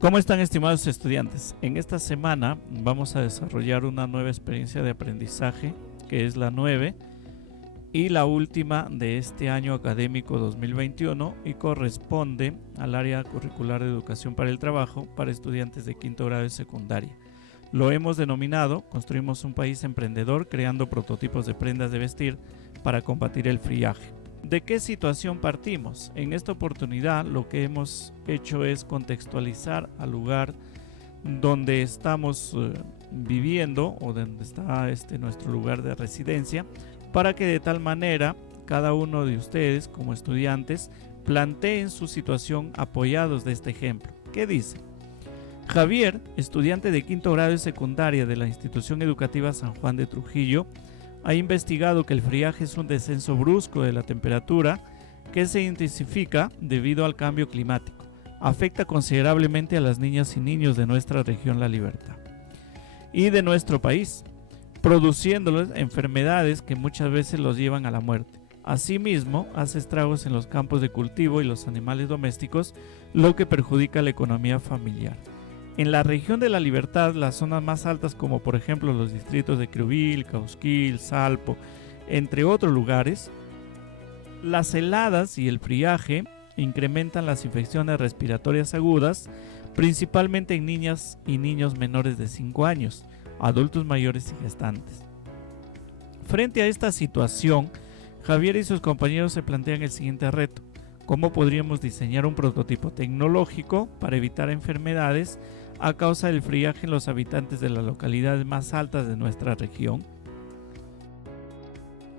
¿Cómo están, estimados estudiantes? En esta semana vamos a desarrollar una nueva experiencia de aprendizaje, que es la 9 y la última de este año académico 2021 y corresponde al área curricular de educación para el trabajo para estudiantes de quinto grado de secundaria. Lo hemos denominado Construimos un país emprendedor creando prototipos de prendas de vestir para combatir el friaje. ¿De qué situación partimos? En esta oportunidad lo que hemos hecho es contextualizar al lugar donde estamos viviendo o donde está nuestro lugar de residencia, para que de tal manera cada uno de ustedes como estudiantes planteen su situación apoyados de este ejemplo. ¿Qué dice? Javier, estudiante de quinto grado de secundaria de la institución educativa San Juan de Trujillo, ha investigado que el friaje es un descenso brusco de la temperatura que se intensifica debido al cambio climático. Afecta considerablemente a las niñas y niños de nuestra región La Libertad y de nuestro país, produciéndoles enfermedades que muchas veces los llevan a la muerte. Asimismo, hace estragos en los campos de cultivo y los animales domésticos, lo que perjudica la economía familiar. En la región de La Libertad, las zonas más altas, como por ejemplo los distritos de Creubil, Causquil, Salpo, entre otros lugares, las heladas y el friaje incrementan las infecciones respiratorias agudas, principalmente en niñas y niños menores de 5 años, adultos mayores y gestantes. Frente a esta situación, Javier y sus compañeros se plantean el siguiente reto: ¿cómo podríamos diseñar un prototipo tecnológico para evitar enfermedades a causa del friaje en los habitantes de las localidades más altas de nuestra región?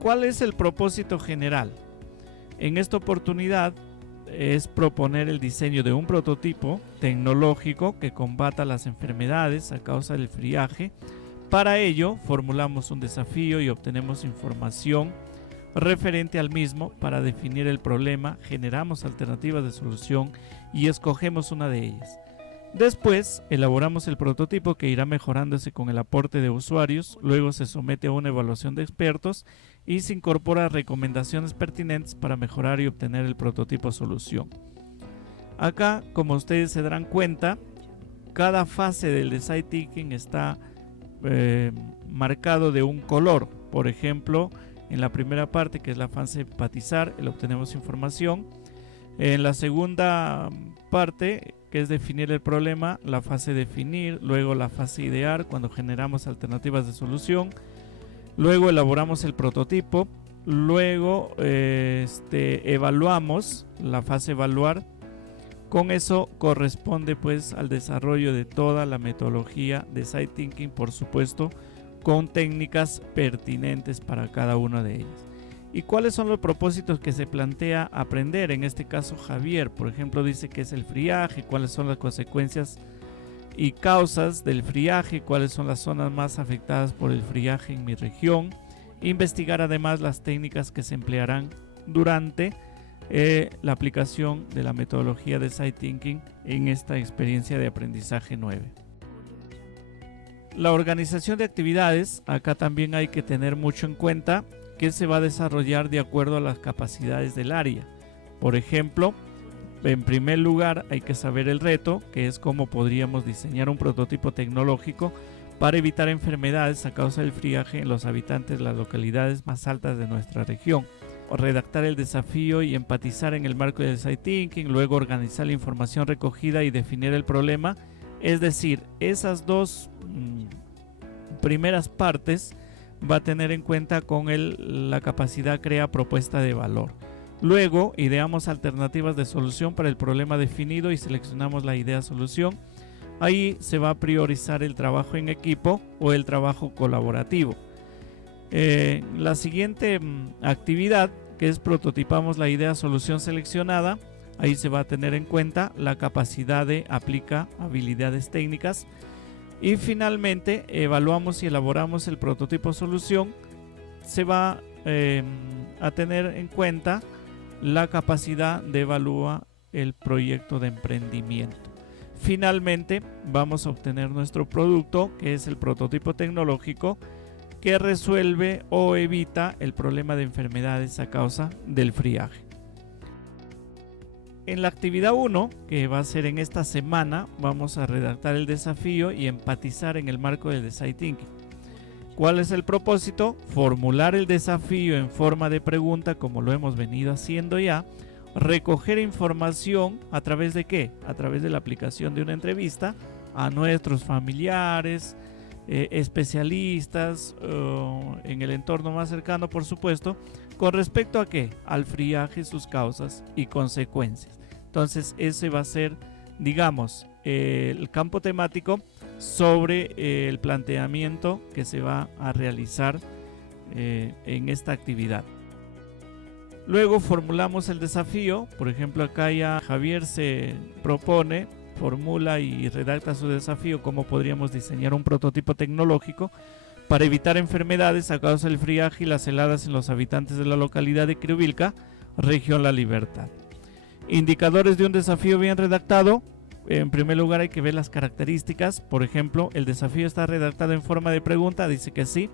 ¿Cuál es el propósito general? En esta oportunidad es proponer el diseño de un prototipo tecnológico que combata las enfermedades a causa del friaje. Para ello, formulamos un desafío y obtenemos información referente al mismo para definir el problema, generamos alternativas de solución y escogemos una de ellas. Después, elaboramos el prototipo que irá mejorándose con el aporte de usuarios, luego se somete a una evaluación de expertos y se incorpora recomendaciones pertinentes para mejorar y obtener el prototipo solución. Acá, como ustedes se darán cuenta, cada fase del design thinking está marcado de un color. Por ejemplo, en la primera parte, que es la fase de empatizar, obtenemos información. En la segunda parte, que es definir el problema, la fase definir, luego la fase idear, cuando generamos alternativas de solución, luego elaboramos el prototipo, luego evaluamos, la fase evaluar. Con eso corresponde pues al desarrollo de toda la metodología de Design Thinking, por supuesto, con técnicas pertinentes para cada una de ellas. ¿Y cuáles son los propósitos que se plantea aprender? En este caso, Javier, por ejemplo, dice qué es el friaje, cuáles son las consecuencias y causas del friaje, cuáles son las zonas más afectadas por el friaje en mi región. Investigar además las técnicas que se emplearán durante la aplicación de la metodología de Design Thinking en esta experiencia de aprendizaje 9. La organización de actividades, acá también hay que tener mucho en cuenta que se va a desarrollar de acuerdo a las capacidades del área. Por ejemplo, en primer lugar hay que saber el reto, que es cómo podríamos diseñar un prototipo tecnológico para evitar enfermedades a causa del friaje en los habitantes de las localidades más altas de nuestra región. O redactar el desafío y empatizar en el marco del Design Thinking, luego organizar la información recogida y definir el problema. Es decir, esas dos primeras partes va a tener en cuenta con la capacidad crea propuesta de valor. Luego ideamos alternativas de solución para el problema definido y seleccionamos la idea solución. Ahí se va a priorizar el trabajo en equipo o el trabajo colaborativo. La siguiente actividad, que es prototipamos la idea solución seleccionada, ahí se va a tener en cuenta la capacidad de aplicar habilidades técnicas. Y finalmente evaluamos y elaboramos el prototipo solución. Se va a tener en cuenta la capacidad de evaluar el proyecto de emprendimiento. Finalmente vamos a obtener nuestro producto, que es el prototipo tecnológico que resuelve o evita el problema de enfermedades a causa del friaje. En la actividad 1, que va a ser en esta semana, vamos a redactar el desafío y empatizar en el marco del Design Thinking. ¿Cuál es el propósito? Formular el desafío en forma de pregunta, como lo hemos venido haciendo ya. Recoger información ¿a través de qué? A través de la aplicación de una entrevista a nuestros familiares, especialistas, en el entorno más cercano, por supuesto, con respecto a qué, al friaje, sus causas y consecuencias. Entonces ese va a ser, digamos, el campo temático sobre el planteamiento que se va a realizar en esta actividad. Luego formulamos el desafío. Por ejemplo, acá ya Javier se propone, formula y redacta su desafío: cómo podríamos diseñar un prototipo tecnológico para evitar enfermedades a causa del friaje y las heladas en los habitantes de la localidad de Criovilca, región La Libertad. Indicadores de un desafío bien redactado. En primer lugar, hay que ver las características. Por ejemplo, el desafío está redactado en forma de pregunta, dice que sí.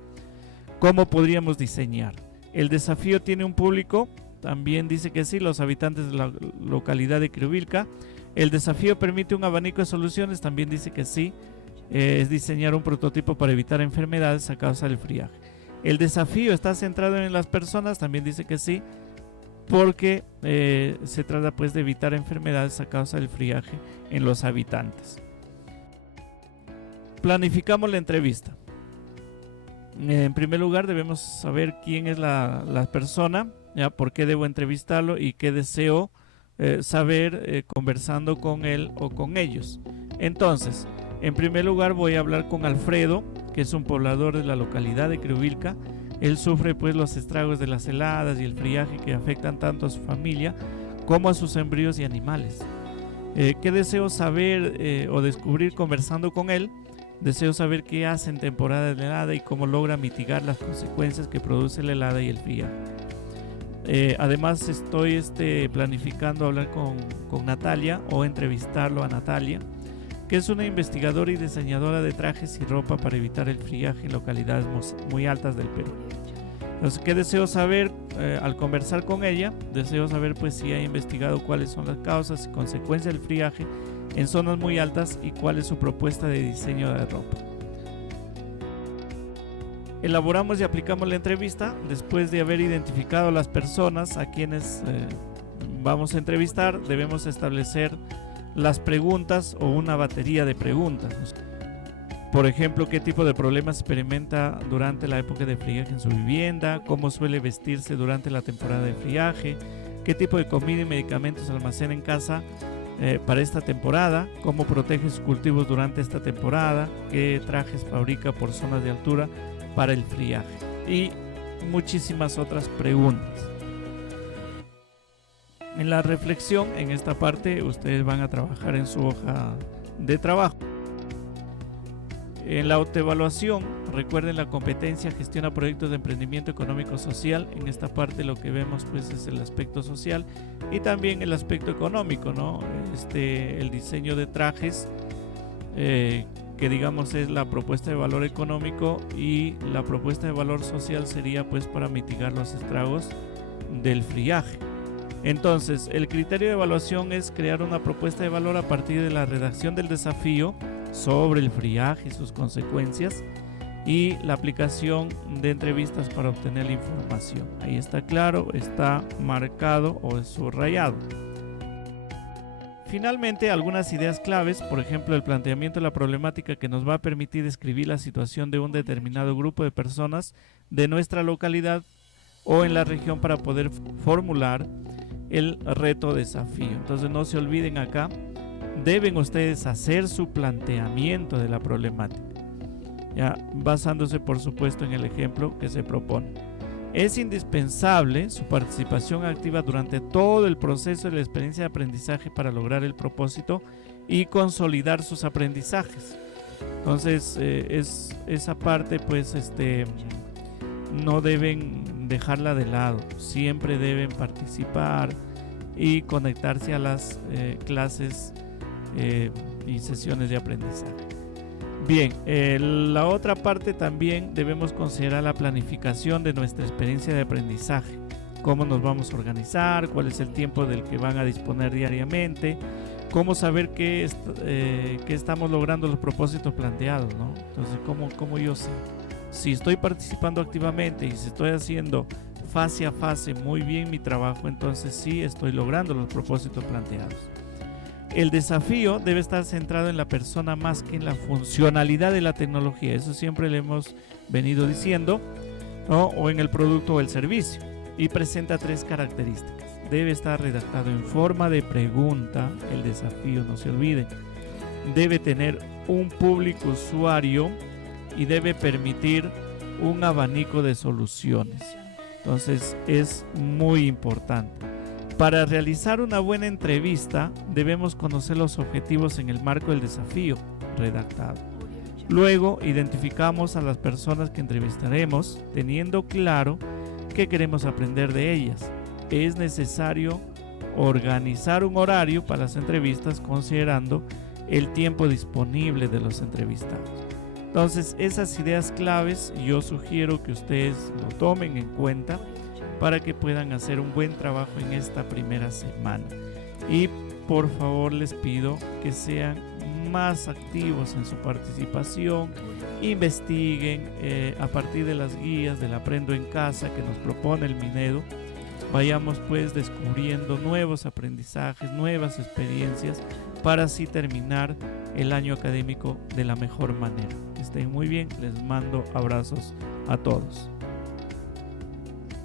¿Cómo podríamos diseñar? El desafío tiene un público, también dice que sí, los habitantes de la localidad de Criovilca. El desafío permite un abanico de soluciones, también dice que sí. Es diseñar un prototipo para evitar enfermedades a causa del friaje. El desafío está centrado en las personas, también dice que sí, porque se trata pues de evitar enfermedades a causa del friaje en los habitantes. Planificamos la entrevista. En primer lugar, debemos saber quién es la persona, ¿ya? Por qué debo entrevistarlo y qué deseo saber conversando con él o con ellos. Entonces, en primer lugar voy a hablar con Alfredo, que es un poblador de la localidad de Criovilca. Él sufre pues los estragos de las heladas y el friaje que afectan tanto a su familia como a sus embrios y animales. ¿Qué deseo saber o descubrir conversando con él? Deseo saber qué hace en temporada de helada y cómo logra mitigar las consecuencias que produce la helada y el friaje. Además estoy planificando hablar con Natalia o entrevistarlo a Natalia, que es una investigadora y diseñadora de trajes y ropa para evitar el friaje en localidades muy altas del Perú. Entonces, ¿qué deseo saber al conversar con ella? Deseo saber pues si ha investigado cuáles son las causas y consecuencias del friaje en zonas muy altas y cuál es su propuesta de diseño de ropa. Elaboramos y aplicamos la entrevista después de haber identificado a las personas a quienes vamos a entrevistar. Debemos establecer las preguntas o una batería de preguntas. Por ejemplo, qué tipo de problemas experimenta durante la época de friaje en su vivienda, cómo suele vestirse durante la temporada de friaje, qué tipo de comida y medicamentos almacena en casa para esta temporada, cómo protege sus cultivos durante esta temporada, qué trajes fabrica por zonas de altura para el friaje y muchísimas otras preguntas. En la reflexión, en esta parte, ustedes van a trabajar en su hoja de trabajo. En la autoevaluación, recuerden la competencia, gestiona proyectos de emprendimiento económico social. En esta parte lo que vemos pues es el aspecto social y también el aspecto económico, ¿no? El diseño de trajes, que digamos es la propuesta de valor económico, y la propuesta de valor social sería pues para mitigar los estragos del friaje. Entonces, el criterio de evaluación es crear una propuesta de valor a partir de la redacción del desafío sobre el friaje y sus consecuencias y la aplicación de entrevistas para obtener la información. Ahí está claro, está marcado o subrayado. Finalmente, algunas ideas claves, por ejemplo, el planteamiento de la problemática que nos va a permitir describir la situación de un determinado grupo de personas de nuestra localidad o en la región para poder formular el reto desafío. Entonces no se olviden, acá deben ustedes hacer su planteamiento de la problemática, ya basándose por supuesto en el ejemplo que se propone. Es indispensable su participación activa durante todo el proceso de la experiencia de aprendizaje para lograr el propósito y consolidar sus aprendizajes. Entonces esa parte pues no deben dejarla de lado, siempre deben participar y conectarse a las clases y sesiones de aprendizaje. Bien, la otra parte también debemos considerar la planificación de nuestra experiencia de aprendizaje. cómo nos vamos a organizar, cuál es el tiempo del que van a disponer diariamente, cómo saber que estamos logrando los propósitos planteados, ¿no? Entonces, ¿cómo yo sé? Si estoy participando activamente y si estoy haciendo fase a fase muy bien mi trabajo, entonces sí estoy logrando los propósitos planteados. El desafío debe estar centrado en la persona más que en la funcionalidad de la tecnología. Eso siempre le hemos venido diciendo, ¿no? O en el producto o el servicio. Y presenta 3 características. Debe estar redactado en forma de pregunta, el desafío, no se olvide. Debe tener un público usuario y debe permitir un abanico de soluciones. Entonces es muy importante. Para realizar una buena entrevista debemos conocer los objetivos en el marco del desafío redactado. Luego identificamos a las personas que entrevistaremos teniendo claro qué queremos aprender de ellas. Es necesario organizar un horario para las entrevistas considerando el tiempo disponible de los entrevistados. Entonces, esas ideas claves yo sugiero que ustedes lo tomen en cuenta para que puedan hacer un buen trabajo en esta primera semana. Y por favor les pido que sean más activos en su participación, investiguen a partir de las guías del Aprendo en Casa que nos propone el Minedo. Vayamos pues descubriendo nuevos aprendizajes, nuevas experiencias para así terminar el año académico de la mejor manera. Que estén muy bien, les mando abrazos a todos.